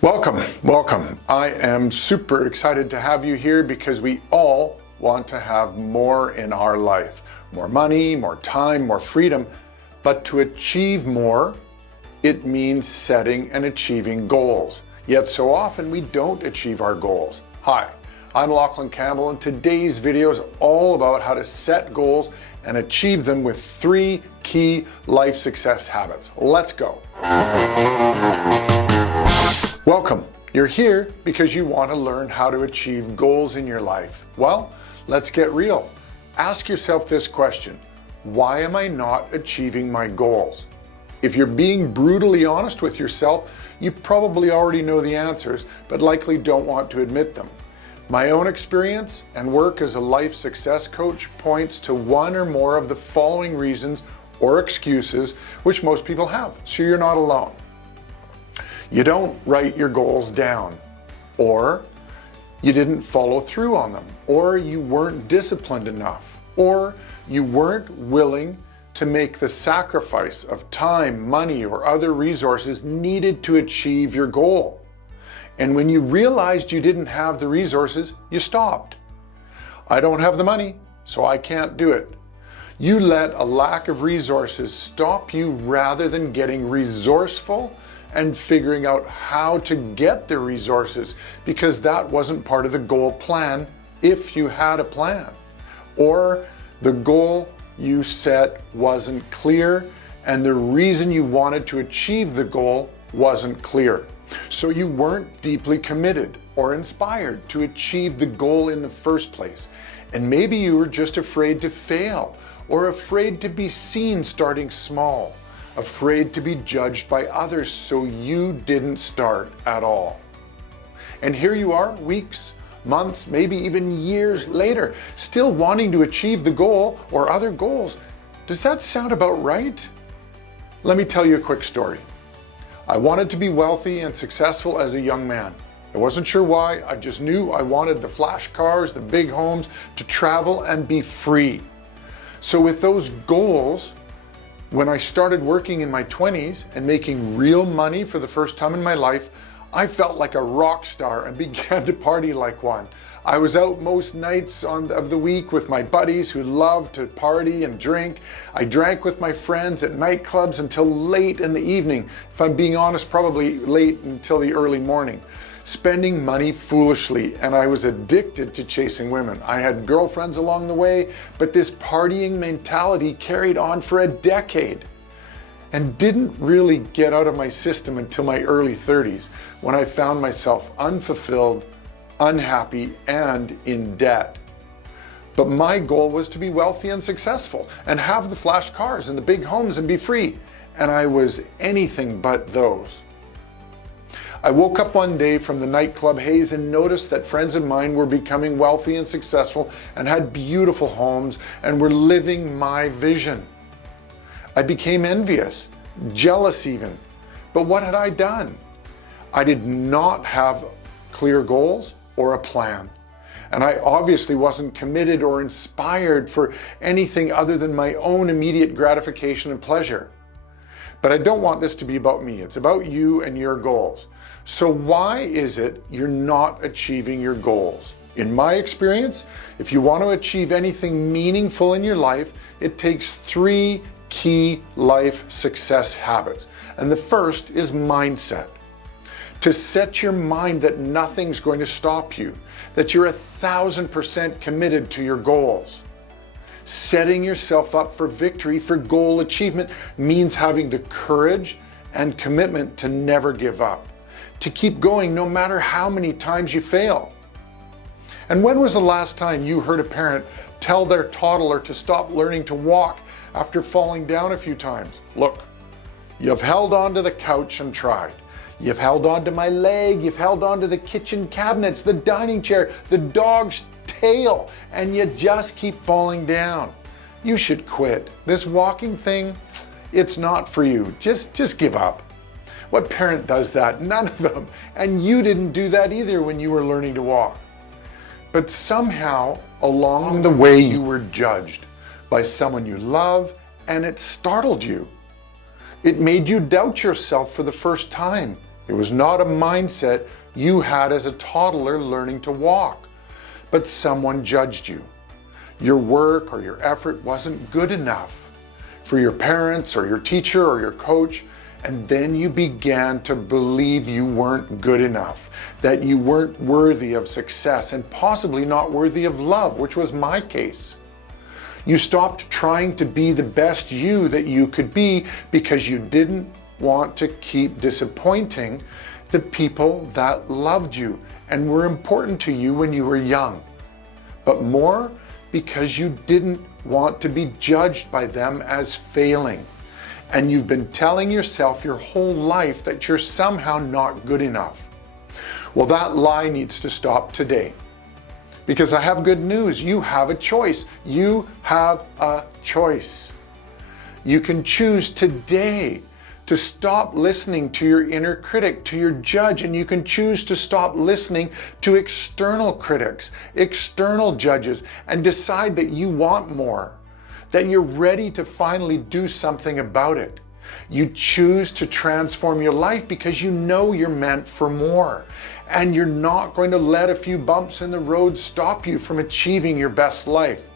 Welcome. I am super excited to have you here because we all want to have more in our life. More money, more time, more freedom. But to achieve more, it means setting and achieving goals. Yet so often we don't achieve our goals. Hi, I'm Lachlan Campbell, and today's video is all about how to set goals and achieve them with 3 key life success habits. Let's go. Welcome. You're here because you want to learn how to achieve goals in your life. Well, let's get real. Ask yourself this question: why am I not achieving my goals? If you're being brutally honest with yourself, you probably already know the answers, but likely don't want to admit them. My own experience and work as a life success coach points to one or more of the following reasons or excuses which most people have, so you're not alone. You don't write your goals down, or you didn't follow through on them, or you weren't disciplined enough, or you weren't willing to make the sacrifice of time, money, or other resources needed to achieve your goal. And when you realized you didn't have the resources, you stopped. I don't have the money, so I can't do it. You let a lack of resources stop you rather than getting resourceful and figuring out how to get the resources, because that wasn't part of the goal plan if you had a plan. Or the goal you set wasn't clear and the reason you wanted to achieve the goal wasn't clear. So you weren't deeply committed or inspired to achieve the goal in the first place. And maybe you were just afraid to fail, or afraid to be seen starting small, afraid to be judged by others, so you didn't start at all. And here you are, weeks, months, maybe even years later, still wanting to achieve the goal or other goals. Does that sound about right? Let me tell you a quick story. I wanted to be wealthy and successful as a young man. I wasn't sure why, I just knew I wanted the flash cars, the big homes, to travel and be free. So with those goals, when I started working in my 20s and making real money for the first time in my life, I felt like a rock star and began to party like one. I was out most nights of the week with my buddies who loved to party and drink. I drank with my friends at nightclubs until late in the evening. If I'm being honest, probably late until the early morning. Spending money foolishly, and I was addicted to chasing women. I had girlfriends along the way, but this partying mentality carried on for a decade and didn't really get out of my system until my early 30s, when I found myself unfulfilled, unhappy, and in debt. But my goal was to be wealthy and successful and have the flash cars and the big homes and be free, and I was anything but those. I woke up one day from the nightclub haze and noticed that friends of mine were becoming wealthy and successful and had beautiful homes and were living my vision. I became envious, jealous even. But what had I done? I did not have clear goals or a plan. And I obviously wasn't committed or inspired for anything other than my own immediate gratification and pleasure. But I don't want this to be about me. It's about you and your goals. So why is it you're not achieving your goals? In my experience, if you want to achieve anything meaningful in your life, it takes 3 key life success habits. And the first is mindset. To set your mind that nothing's going to stop you, that you're 1,000% committed to your goals. Setting yourself up for victory, for goal achievement, means having the courage and commitment to never give up, to keep going no matter how many times you fail. And when was the last time you heard a parent tell their toddler to stop learning to walk after falling down a few times? Look, you've held onto the couch and tried. You've held onto my leg, you've held onto the kitchen cabinets, the dining chair, the dog's tail, and you just keep falling down. You should quit. This walking thing, it's not for you. Just give up. What parent does that? None of them. And you didn't do that either when you were learning to walk. But somehow along the way you were judged by someone you love, and it startled you. It made you doubt yourself for the first time. It was not a mindset you had as a toddler learning to walk, but someone judged you. Your work or your effort wasn't good enough for your parents or your teacher or your coach, and then you began to believe you weren't good enough, that you weren't worthy of success and possibly not worthy of love, which was my case. You stopped trying to be the best you that you could be because you didn't want to keep disappointing the people that loved you and were important to you when you were young, but more because you didn't want to be judged by them as failing. And you've been telling yourself your whole life that you're somehow not good enough. Well, that lie needs to stop today. Because I have good news. You have a choice. You have a choice. You can choose today to stop listening to your inner critic, to your judge, and you can choose to stop listening to external critics, external judges, and decide that you want more, that you're ready to finally do something about it. You choose to transform your life because you know you're meant for more, and you're not going to let a few bumps in the road stop you from achieving your best life.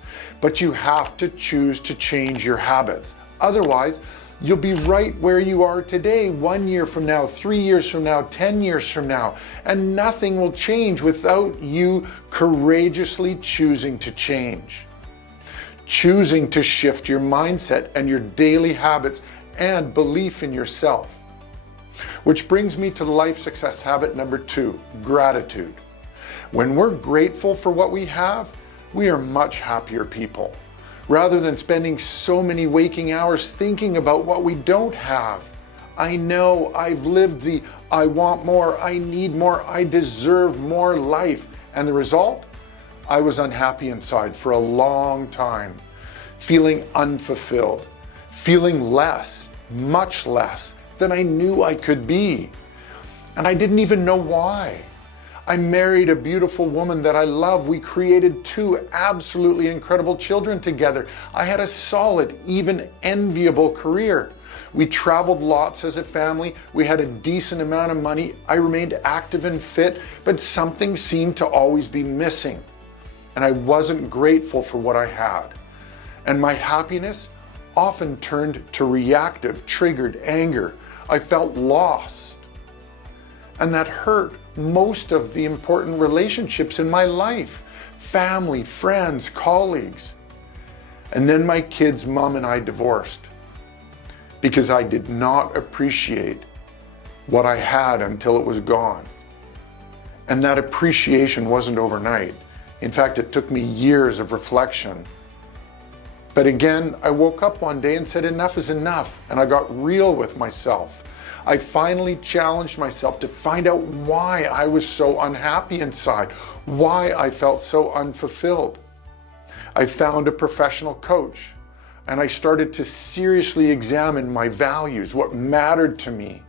But you have to choose to change your habits. Otherwise, you'll be right where you are today, 1 year from now, 3 years from now, 10 years from now, and nothing will change without you courageously choosing to change. Choosing to shift your mindset and your daily habits and belief in yourself. Which brings me to life success habit number 2, gratitude. When we're grateful for what we have, we are much happier people. Rather than spending so many waking hours thinking about what we don't have. I know I've lived the I want more, I need more, I deserve more life. And the result? I was unhappy inside for a long time, feeling unfulfilled, feeling less, much less than I knew I could be. And I didn't even know why. I married a beautiful woman that I love. We created 2 absolutely incredible children together. I had a solid, even enviable career. We traveled lots as a family. We had a decent amount of money. I remained active and fit, but something seemed to always be missing. And I wasn't grateful for what I had. And my happiness often turned to reactive, triggered anger. I felt lost. And that hurt most of the important relationships in my life, family, friends, colleagues. And then my kids' mom and I divorced because I did not appreciate what I had until it was gone. And that appreciation wasn't overnight. In fact, it took me years of reflection. But again, I woke up one day and said, enough is enough. And I got real with myself. I finally challenged myself to find out why I was so unhappy inside, why I felt so unfulfilled. I found a professional coach, and I started to seriously examine my values, what mattered to me.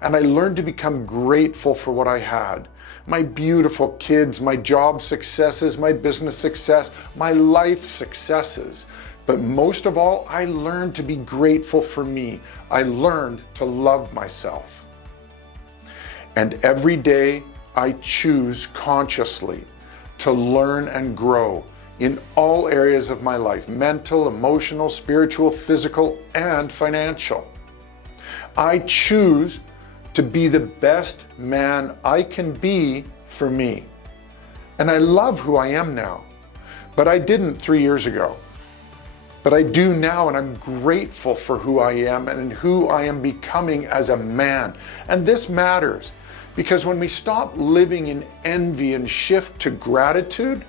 And I learned to become grateful for what I had. My beautiful kids, my job successes, my business success, my life successes. But most of all, I learned to be grateful for me. I learned to love myself. And every day I choose consciously to learn and grow in all areas of my life, mental, emotional, spiritual, physical, and financial. I choose to be the best man I can be for me. And I love who I am now, but I didn't 3 years ago. But I do now, and I'm grateful for who I am and who I am becoming as a man. And this matters because when we stop living in envy and shift to gratitude,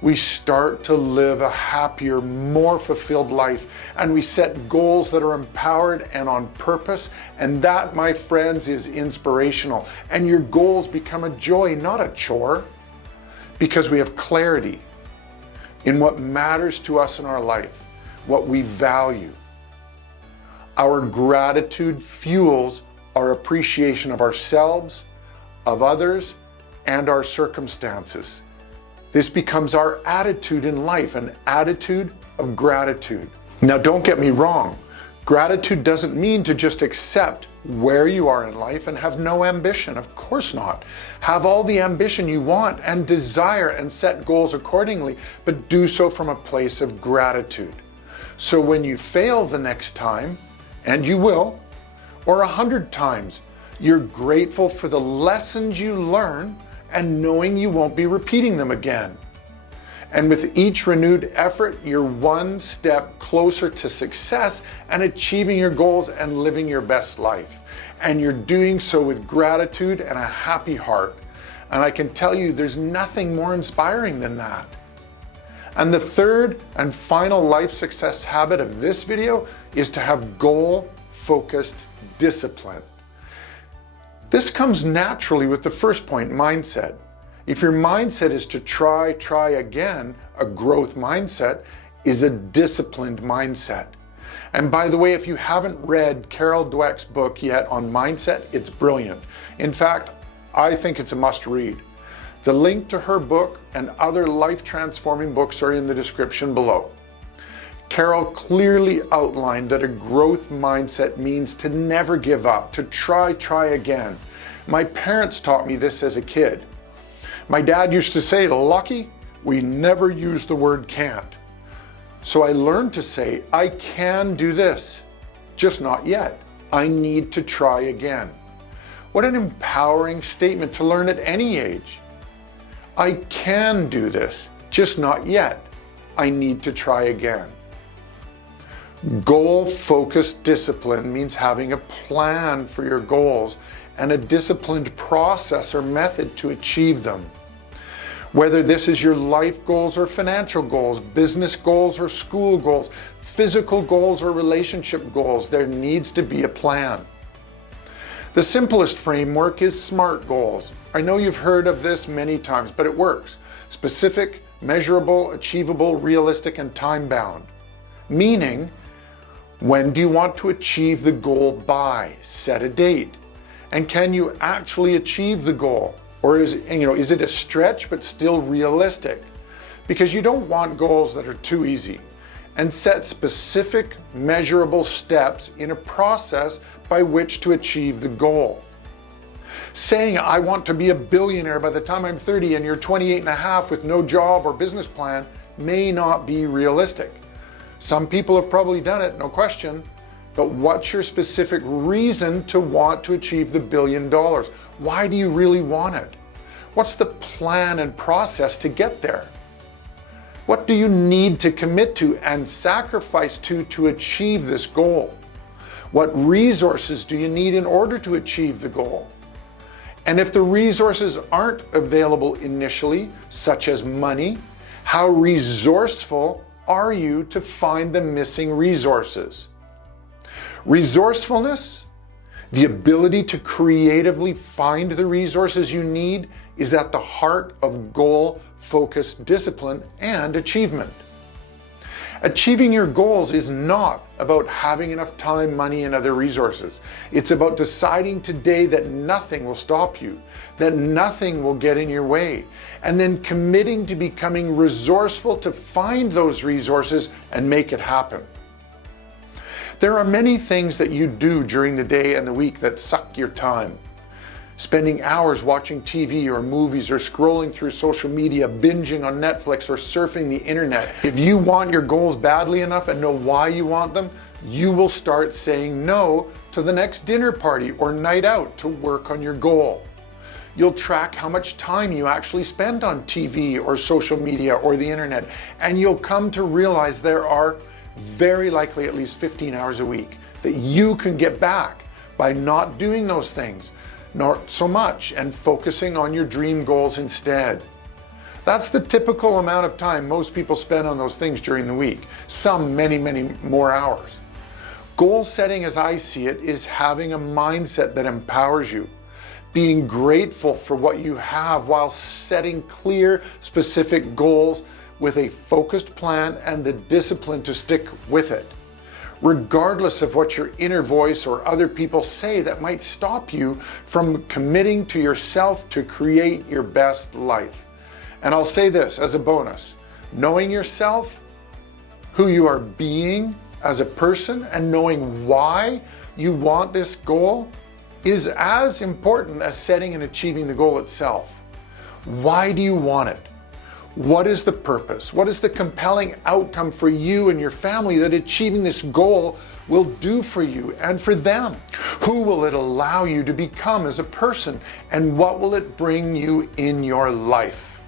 we start to live a happier, more fulfilled life, and we set goals that are empowered and on purpose. And that, my friends, is inspirational. And your goals become a joy, not a chore, because we have clarity in what matters to us in our life, what we value. Our gratitude fuels our appreciation of ourselves, of others, and our circumstances. This becomes our attitude in life, an attitude of gratitude. Now, don't get me wrong. Gratitude doesn't mean to just accept where you are in life and have no ambition. Of course not. Have all the ambition you want and desire and set goals accordingly, but do so from a place of gratitude. So when you fail the next time, and you will, or 100 times, you're grateful for the lessons you learn and knowing you won't be repeating them again. And with each renewed effort, you're one step closer to success and achieving your goals and living your best life. And you're doing so with gratitude and a happy heart. And I can tell you there's nothing more inspiring than that. And the third and final life success habit of this video is to have goal-focused discipline. This comes naturally with the first point, mindset. If your mindset is to try again, a growth mindset is a disciplined mindset. And by the way, if you haven't read Carol Dweck's book yet on mindset, it's brilliant. In fact, I think it's a must read. The link to her book and other life-transforming books are in the description below. Carol clearly outlined that a growth mindset means to never give up, to try again. My parents taught me this as a kid. My dad used to say, "Lucky, we never use the word can't." So I learned to say, I can do this, just not yet. I need to try again. What an empowering statement to learn at any age. I can do this, just not yet. I need to try again. Goal-focused discipline means having a plan for your goals and a disciplined process or method to achieve them. Whether this is your life goals or financial goals, business goals or school goals, physical goals or relationship goals, there needs to be a plan. The simplest framework is SMART goals. I know you've heard of this many times, but it works. Specific, measurable, achievable, realistic, and time-bound. Meaning, when do you want to achieve the goal by? Set a date. And can you actually achieve the goal? Or is it a stretch but still realistic? Because you don't want goals that are too easy. And set specific, measurable steps in a process by which to achieve the goal. Saying, I want to be a billionaire by the time I'm 30 and you're 28 and a half with no job or business plan may not be realistic. Some people have probably done it, no question. But what's your specific reason to want to achieve the $1 billion? Why do you really want it? What's the plan and process to get there? What do you need to commit to and sacrifice to achieve this goal? What resources do you need in order to achieve the goal? And if the resources aren't available initially, such as money, how resourceful are you to find the missing resources? Resourcefulness, the ability to creatively find the resources you need, is at the heart of goal-focused discipline and achievement. Achieving your goals is not about having enough time, money, and other resources. It's about deciding today that nothing will stop you, that nothing will get in your way, and then committing to becoming resourceful to find those resources and make it happen. There are many things that you do during the day and the week that suck your time. Spending hours watching TV or movies or scrolling through social media, binging on Netflix or surfing the internet. If you want your goals badly enough and know why you want them, you will start saying no to the next dinner party or night out to work on your goal. You'll track how much time you actually spend on TV or social media or the internet, and you'll come to realize there are very likely at least 15 hours a week that you can get back by not doing those things, not so much, and focusing on your dream goals instead. That's the typical amount of time most people spend on those things during the week, some many more hours. Goal setting, as I see it, is having a mindset that empowers you, being grateful for what you have while setting clear, specific goals with a focused plan and the discipline to stick with it, regardless of what your inner voice or other people say that might stop you from committing to yourself to create your best life. And I'll say this as a bonus: knowing yourself, who you are being as a person, and knowing why you want this goal is as important as setting and achieving the goal itself. Why do you want it? What is the purpose? What is the compelling outcome for you and your family that achieving this goal will do for you and for them? Who will it allow you to become as a person, and what will it bring you in your life?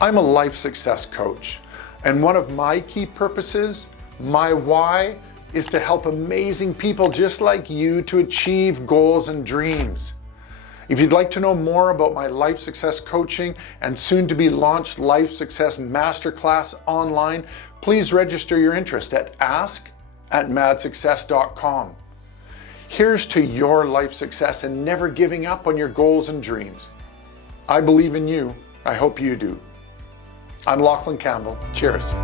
I'm a life success coach, and one of my key purposes, my why, is to help amazing people just like you to achieve goals and dreams. If you'd like to know more about my life success coaching and soon to be launched Life Success Masterclass online, please register your interest at ask@madsuccess.com. Here's to your life success and never giving up on your goals and dreams. I believe in you. I hope you do. I'm Lachlan Campbell. Cheers.